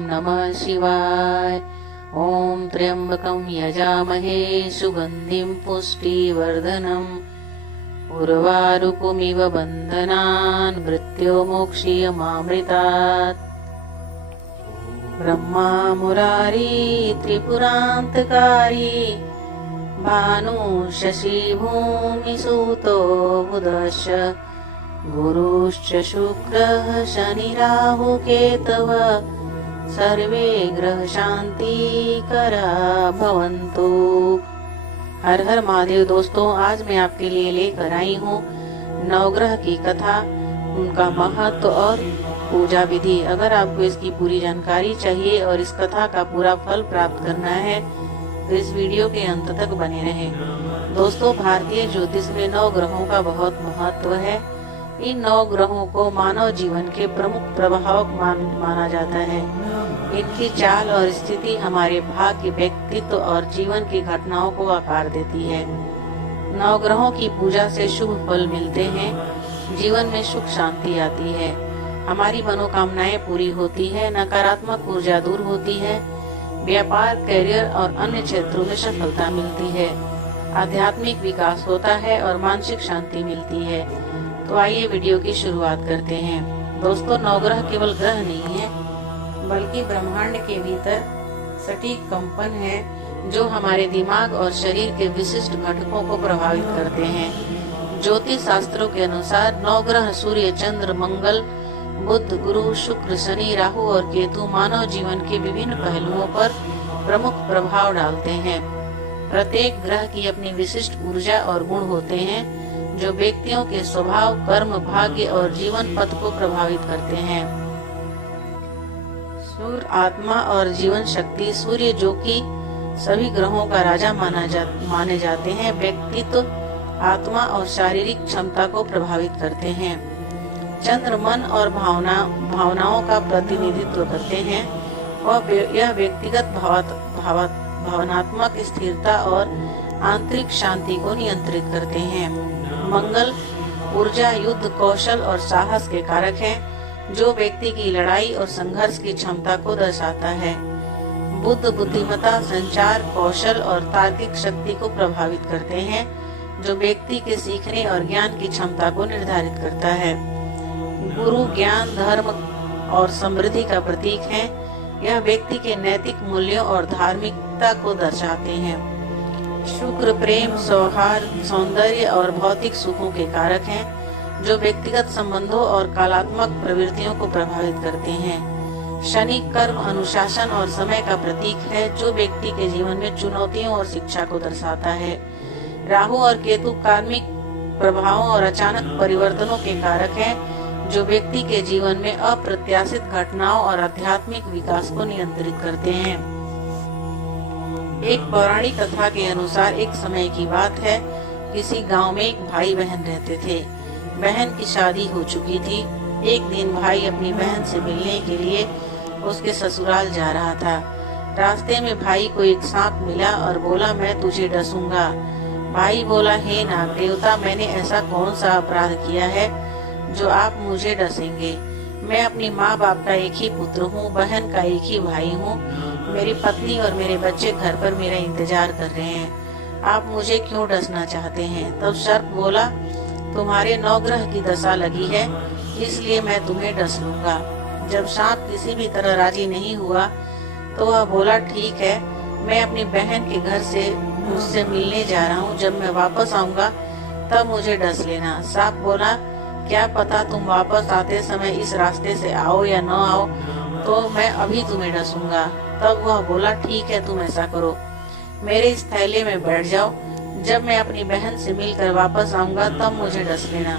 ओम नमः शिवाय। ओम त्र्यंबकं यजामहे सुगंधिं पुष्टिवर्धनम् उर्वारुकमिव बन्धनान् मृत्योर्मोक्षयमामृतात्। ब्रह्मा मुरारी त्रिपुरान्तकारी भानु शशि भूमिसूतो बुधश्च गुरुश्च शुक्रः शनि राहु केतवः सर्वे ग्रह शांतिकरा भवन्तु। हर हर महादेव। दोस्तों, आज मैं आपके लिए लेकर आई हूँ नवग्रह की कथा, उनका महत्व और पूजा विधि। अगर आपको इसकी पूरी जानकारी चाहिए और इस कथा का पूरा फल प्राप्त करना है तो इस वीडियो के अंत तक बने रहें। दोस्तों, भारतीय ज्योतिष में 9 ग्रहों का बहुत महत्व है। इन 9 ग्रहों को मानव जीवन के प्रमुख प्रभावक माना जाता है। इनकी चाल और स्थिति हमारे भाग्य, व्यक्तित्व और जीवन की घटनाओं को आकार देती है। 9 ग्रहों की पूजा से शुभ फल मिलते हैं, जीवन में सुख शांति आती है, हमारी मनोकामनाएं पूरी होती है, नकारात्मक ऊर्जा दूर होती है, व्यापार, करियर और अन्य क्षेत्रों में सफलता मिलती है, आध्यात्मिक विकास होता है और मानसिक शांति मिलती है। तो आइए वीडियो की शुरुआत करते हैं। दोस्तों, 9 ग्रह केवल ग्रह नहीं है, बल्कि ब्रह्मांड के भीतर सटीक कंपन है जो हमारे दिमाग और शरीर के विशिष्ट घटकों को प्रभावित करते हैं। ज्योतिष शास्त्रों के अनुसार 9 ग्रह सूर्य, चंद्र, मंगल, बुध, गुरु, शुक्र, शनि, राहु और केतु मानव जीवन के विभिन्न पहलुओं पर प्रमुख प्रभाव डालते हैं। प्रत्येक ग्रह की अपनी विशिष्ट ऊर्जा और गुण होते हैं जो व्यक्तियों के स्वभाव, कर्म, भाग्य और जीवन पथ को प्रभावित करते हैं। सूर्य आत्मा और जीवन शक्ति। सूर्य, जो कि सभी ग्रहों का राजा माने जाते हैं, व्यक्तित्व, आत्मा और शारीरिक क्षमता को प्रभावित करते हैं। चंद्र मन और भावनाओं का प्रतिनिधित्व करते हैं। यह व्यक्तिगत भावनात्मक स्थिरता और आंतरिक शांति को नियंत्रित करते हैं। मंगल ऊर्जा, युद्ध, कौशल और साहस के कारक हैं, जो व्यक्ति की लड़ाई और संघर्ष की क्षमता को दर्शाता है। बुध बुद्धिमत्ता, संचार, कौशल और तार्किक शक्ति को प्रभावित करते हैं, जो व्यक्ति के सीखने और ज्ञान की क्षमता को निर्धारित करता है। गुरु ज्ञान, धर्म और समृद्धि का प्रतीक है। यह व्यक्ति के नैतिक मूल्यों और धार्मिकता को दर्शाते हैं। शुक्र प्रेम, सौहार्द, सौंदर्य और भौतिक सुखों के कारक हैं, जो व्यक्तिगत संबंधों और कलात्मक प्रवृत्तियों को प्रभावित करते हैं। शनि कर्म, अनुशासन और समय का प्रतीक है, जो व्यक्ति के जीवन में चुनौतियों और शिक्षा को दर्शाता है। राहु और केतु कार्मिक प्रभावों और अचानक परिवर्तनों के कारक हैं, जो व्यक्ति के जीवन में अप्रत्याशित घटनाओं और आध्यात्मिक विकास को नियंत्रित करते हैं। एक पौराणिक कथा के अनुसार एक समय की बात है, किसी गांव में एक भाई बहन रहते थे। बहन की शादी हो चुकी थी। एक दिन भाई अपनी बहन से मिलने के लिए उसके ससुराल जा रहा था। रास्ते में भाई को एक सांप मिला और बोला, मैं तुझे डसूंगा। भाई बोला, हे नाग देवता, मैंने ऐसा कौन सा अपराध किया है जो आप मुझे डसेंगे? मैं अपनी माँ बाप का एक ही पुत्र हूँ, बहन का एक ही भाई हूँ। मेरी पत्नी और मेरे बच्चे घर पर मेरा इंतजार कर रहे हैं। आप मुझे क्यों डसना चाहते हैं? तब सर्प बोला, तुम्हारे 9 ग्रह की दशा लगी है, इसलिए मैं तुम्हें डस लूंगा। जब सांप किसी भी तरह राजी नहीं हुआ तो वह बोला, ठीक है, मैं अपनी बहन के घर से उससे मिलने जा रहा हूँ। जब मैं वापस आऊंगा तब मुझे डस लेना। सांप बोला, क्या पता तुम वापस आते समय इस रास्ते से आओ या न आओ, तो मैं अभी तुम्हें डसूंगा। तब वह बोला, ठीक है, तुम ऐसा करो, मेरे इस थैले में बैठ जाओ। जब मैं अपनी बहन से मिलकर वापस आऊंगा तब मुझे डस लेना।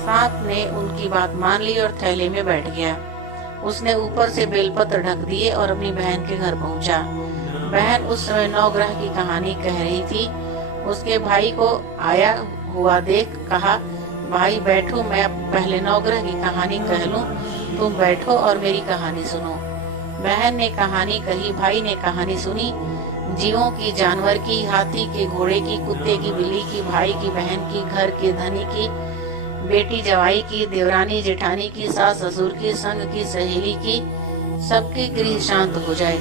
सांप ने उनकी बात मान ली और थैले में बैठ गया। उसने ऊपर से बेलपत्र ढक दिए और अपनी बहन के घर पहुंचा। बहन उस समय 9 ग्रह की कहानी कह रही थी। उसके भाई को आया हुआ देख कहा, भाई बैठो, मैं पहले 9 ग्रह की कहानी कह लूं, तुम बैठो और मेरी कहानी सुनो। बहन ने कहानी कही, भाई ने कहानी सुनी। जीवों की, जानवर की, हाथी के, घोड़े की, कुत्ते की, बिल्ली की, भाई की, बहन की, घर के धनी की, बेटी जवाई की, देवरानी जेठानी की, सास ससुर की, संग की, सहेली की, सबके गृह शांत हो जाए।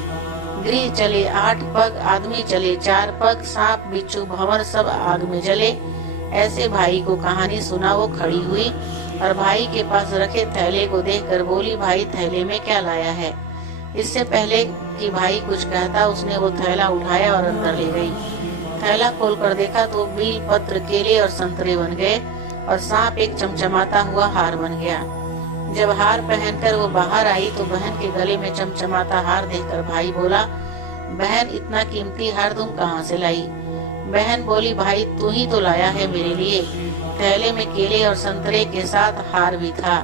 गृह चले 8 पग, आदमी चले 4 पग, सांप बिच्छू भंवर सब आग में जले। ऐसे भाई को कहानी सुना वो खड़ी हुई और भाई के पास रखे थैले को देखकर बोली, भाई थैले में क्या लाया है? इससे पहले कि भाई कुछ कहता उसने वो थैला उठाया और अंदर ले गई। थैला खोलकर देखा तो बील पत्र, केले और संतरे बन गए और सांप एक चमचमाता हुआ हार बन गया। जब हार पहनकर वो बाहर आई तो बहन के गले में चमचमाता हार देखकर भाई बोला, बहन इतना कीमती हार तुम कहाँ से लाई? बहन बोली, भाई तू ही तो लाया है मेरे लिए। थैले में केले और संतरे के साथ हार भी था।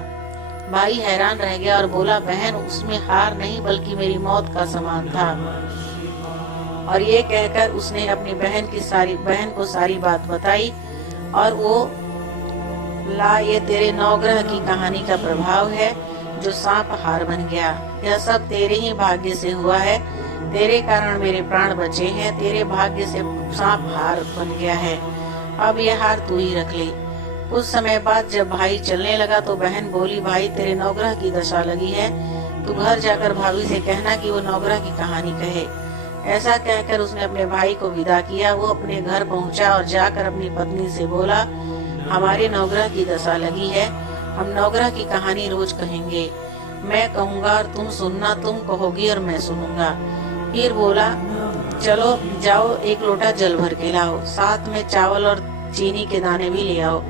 भाई हैरान रह गया और बोला, बहन उसमें हार नहीं बल्कि मेरी मौत का सामान था। और ये कहकर उसने अपनी बहन को सारी बात बताई और वो ला, ये तेरे नवग्रह की कहानी का प्रभाव है जो सांप हार बन गया। यह सब तेरे ही भाग्य से हुआ है। तेरे कारण मेरे प्राण बचे हैं। तेरे भाग्य से सांप हार बन गया है। अब यह हार तू ही रख ले। कुछ समय बाद जब भाई चलने लगा तो बहन बोली, भाई तेरे नवग्रह की दशा लगी है। तू घर जाकर भाभी से कहना कि वो नवग्रह की कहानी कहे। ऐसा कहकर उसने अपने भाई को विदा किया। वो अपने घर पहुंचा और जाकर अपनी पत्नी से बोला, हमारे नवग्रह की दशा लगी है। हम नवग्रह की कहानी रोज कहेंगे। मैं कहूँगा और तुम सुनना, तुम कहोगी और मैं सुनूंगा। फिर बोला, चलो जाओ एक लोटा जल भर के लाओ, साथ में चावल और चीनी के दाने भी ले आओ।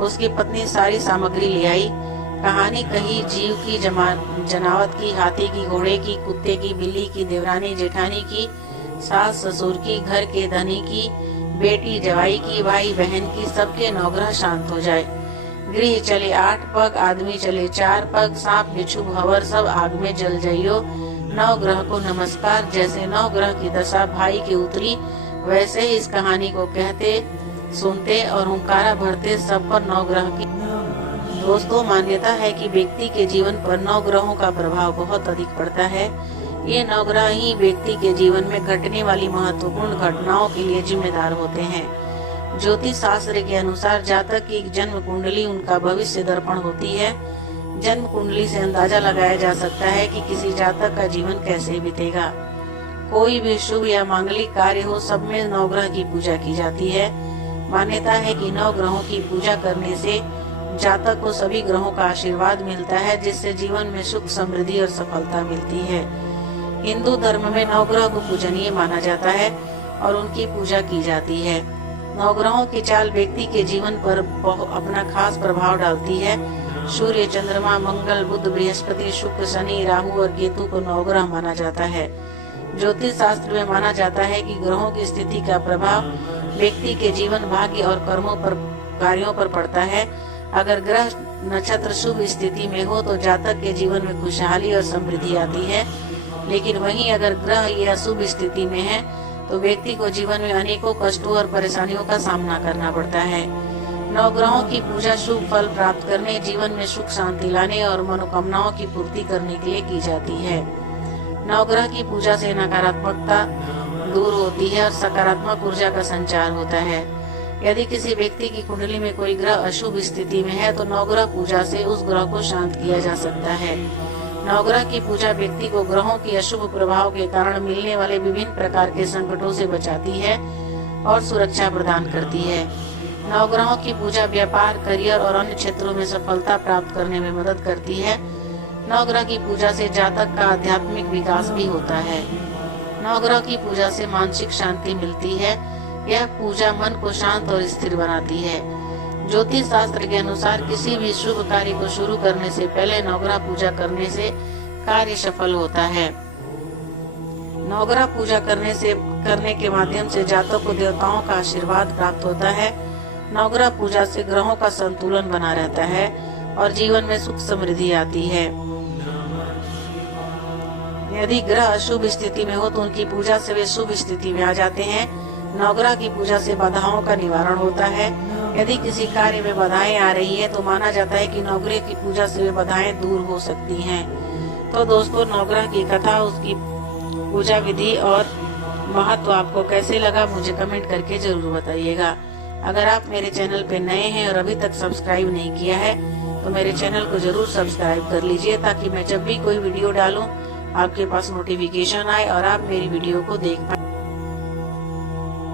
उसकी पत्नी सारी सामग्री ले आई। कहानी कही, जीव की, जनावत की, हाथी की, घोड़े की, कुत्ते की, बिल्ली की, देवरानी जेठानी की, सास ससुर की, घर के धनी की, बेटी जवाई की, भाई बहन की, सबके नवग्रह शांत हो जाए। गृह चले 8 पग, आदमी चले 4 पग, सांप बिच्छू भंवर सब आग में जल जाइयो। नवग्रह को नमस्कार। जैसे नवग्रह की दशा भाई की उतरी वैसे ही इस कहानी को कहते, सुनते और हुंकारा भरते सब पर नवग्रह की। दोस्तों, मान्यता है कि व्यक्ति के जीवन पर नवग्रहों का प्रभाव बहुत अधिक पड़ता है। ये नवग्रह ही व्यक्ति के जीवन में घटने वाली महत्वपूर्ण घटनाओं के लिए जिम्मेदार होते हैं। ज्योतिष शास्त्र के अनुसार जातक की जन्म कुंडली उनका भविष्य दर्पण होती है। जन्म कुंडली से अंदाजा लगाया जा सकता है कि किसी जातक का जीवन कैसे बीतेगा। कोई भी शुभ या मांगलिक कार्य हो, सब में नवग्रह की पूजा की जाती है। मान्यता है कि नवग्रहों की पूजा करने से जातक को सभी ग्रहों का आशीर्वाद मिलता है, जिससे जीवन में सुख, समृद्धि और सफलता मिलती है। हिंदू धर्म में नवग्रह को पूजनीय माना जाता है और उनकी पूजा की जाती है। नवग्रहों की चाल व्यक्ति के जीवन पर अपना खास प्रभाव डालती है। सूर्य, चंद्रमा, मंगल, बुध, बृहस्पति, शुक्र, शनि, राहु और केतु को नवग्रह माना जाता है। ज्योतिष शास्त्र में माना जाता है कि ग्रहों की स्थिति का प्रभाव व्यक्ति के जीवन, भाग्य और कार्यों पर पड़ता है। अगर ग्रह नक्षत्र शुभ स्थिति में हो तो जातक के जीवन में खुशहाली और समृद्धि आती है। लेकिन वहीं अगर ग्रह ये अशुभ स्थिति में है तो व्यक्ति को जीवन में अनेकों कष्टों और परेशानियों का सामना करना पड़ता है। नवग्रहों की पूजा शुभ फल प्राप्त करने, जीवन में सुख शांति लाने और मनोकामनाओं की पूर्ति करने के लिए की जाती है। नवग्रह की पूजा से नकारात्मकता दूर होती है और सकारात्मक ऊर्जा का संचार होता है। यदि किसी व्यक्ति की कुंडली में कोई ग्रह अशुभ स्थिति में है तो नवग्रह पूजा से उस ग्रह को शांत किया जा सकता है। नवग्रह की पूजा व्यक्ति को ग्रहों की अशुभ प्रभाव के कारण मिलने वाले विभिन्न प्रकार के संकटों से बचाती है और सुरक्षा प्रदान करती है। नवग्रहों की पूजा व्यापार, करियर और अन्य क्षेत्रों में सफलता प्राप्त करने में मदद करती है। नवग्रह की पूजा से जातक का आध्यात्मिक विकास भी होता है। नवग्रह की पूजा से मानसिक शांति मिलती है। यह पूजा मन को शांत और स्थिर बनाती है। ज्योतिष शास्त्र के अनुसार किसी भी शुभ कार्य को शुरू करने से पहले नवग्रह पूजा करने से कार्य सफल होता है। नवग्रह पूजा करने के माध्यम से जातक को देवताओं का आशीर्वाद प्राप्त होता है। नवग्रह पूजा से ग्रहों का संतुलन बना रहता है और जीवन में सुख समृद्धि आती है। यदि ग्रह अशुभ स्थिति में हो तो उनकी पूजा से वे शुभ स्थिति में आ जाते हैं। नवग्रह की पूजा से बाधाओं का निवारण होता है। यदि किसी कार्य में बाधाएं आ रही है तो माना जाता है कि नवग्रह की पूजा से वे बाधाएं दूर हो सकती हैं। तो दोस्तों, नवग्रह की कथा, उसकी पूजा विधि और महत्व आपको कैसे लगा मुझे कमेंट करके जरूर बताइएगा। अगर आप मेरे चैनल पे नए हैं और अभी तक सब्सक्राइब नहीं किया है तो मेरे चैनल को जरूर सब्सक्राइब कर लीजिए, ताकि मैं जब भी कोई वीडियो डालूं आपके पास नोटिफिकेशन आए और आप मेरी वीडियो को देख पाए।